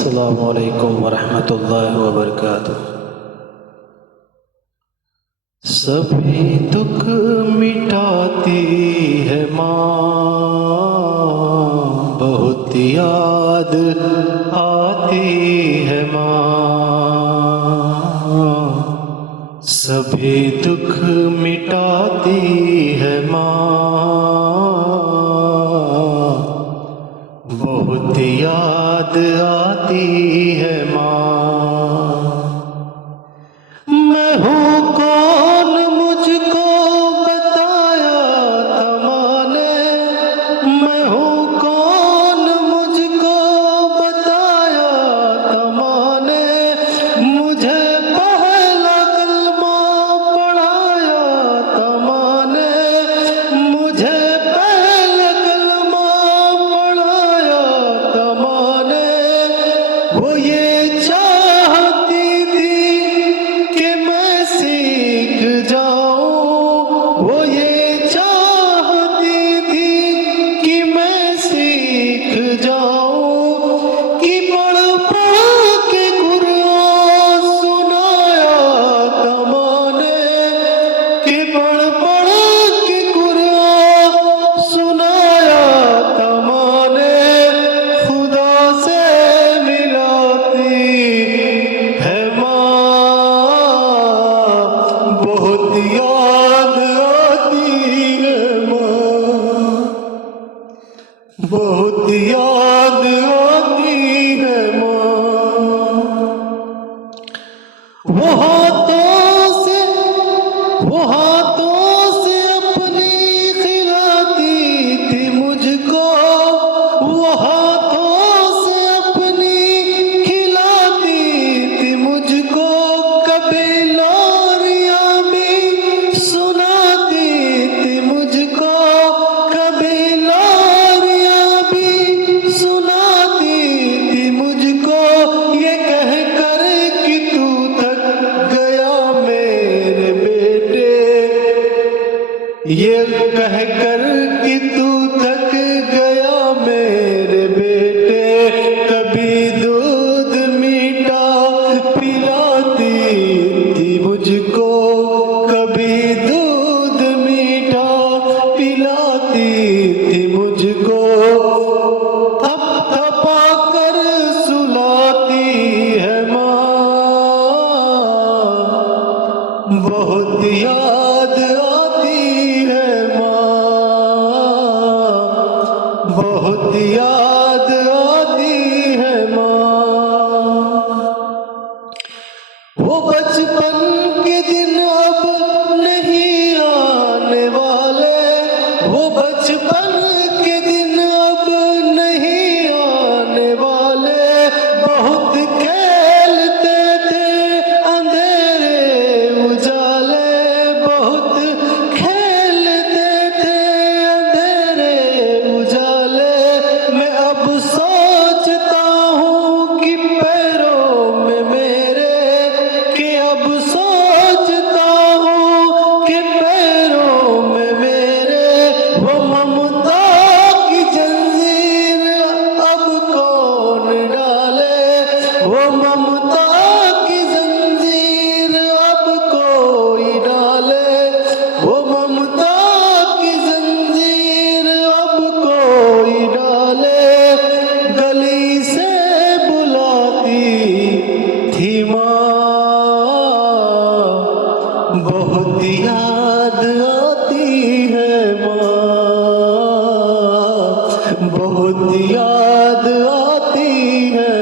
अस्सलामु अलैकुम वरहमतुल्लाहि वबरकातुह। सभी दुख मिटाती है माँ, बहुत याद आती है माँ। सभी दुख मिटाती है माँ, बहुत याद आती है माँ। मैं हूँ कौन मुझको बताया था माँ ने, मैं हूँ कौन मुझको बताया था माँ ने। मुझे पहला कलमा पढ़ाया था माँ ने, मुझे पहला कलमा पढ़ाया था माँ ने। वो ये चाहती थी कि मैं सीख जाऊं, वो ये चाहती थी कि मैं सीख जाऊं, कि पढ़ पढ़ के कुरान सुनाया था माँ ने, कि पढ़ पढ़ के कुरान सुनाया था माँ ने। खुदा से मिलाती है माँ, बहुत याद आती है माँ, बहुत याद आती है माँ। वो हाथों से अपनी खिलाती थी मुझको, वो हाथों से अपनी खिलाती थी मुझको। कभी लोरियां भी सुनाती थी मुझको, कभी लोरियां भी सुनाती थी मुझको। ये कह कर कि तू थक गया मेरे बेटे, ये कह कर कि तू थक गया मेरे बेटे। कभी दूध मीठा पिलाती थी मुझको, कभी दूध मीठा पिलाती थी मुझको। थपथपा कर सुलाती है माँ, बहुत याद आती है माँ, बहुत याद आती है माँ। वो बचपन के दिन अब नहीं आने वाले, वो बचपन के दिन अब नहीं आने वाले। बहुत खेलते थे अंधेरे उजाले, बहुत खेलते थे अंधेरे उजाले। मैं अब सोचता हूँ कि पैरों में मेरे, कि अब सोचता हूँ कि पैरों में मेरे। वो ममता की जंजीर अब कौन डाले, वो ममता की जंजीर अब कोई डाले, वो ममता की जंजीर अब कोई डाले। गली से बुलाती थी माँ, बहुत याद आती है माँ, बहुत याद आती है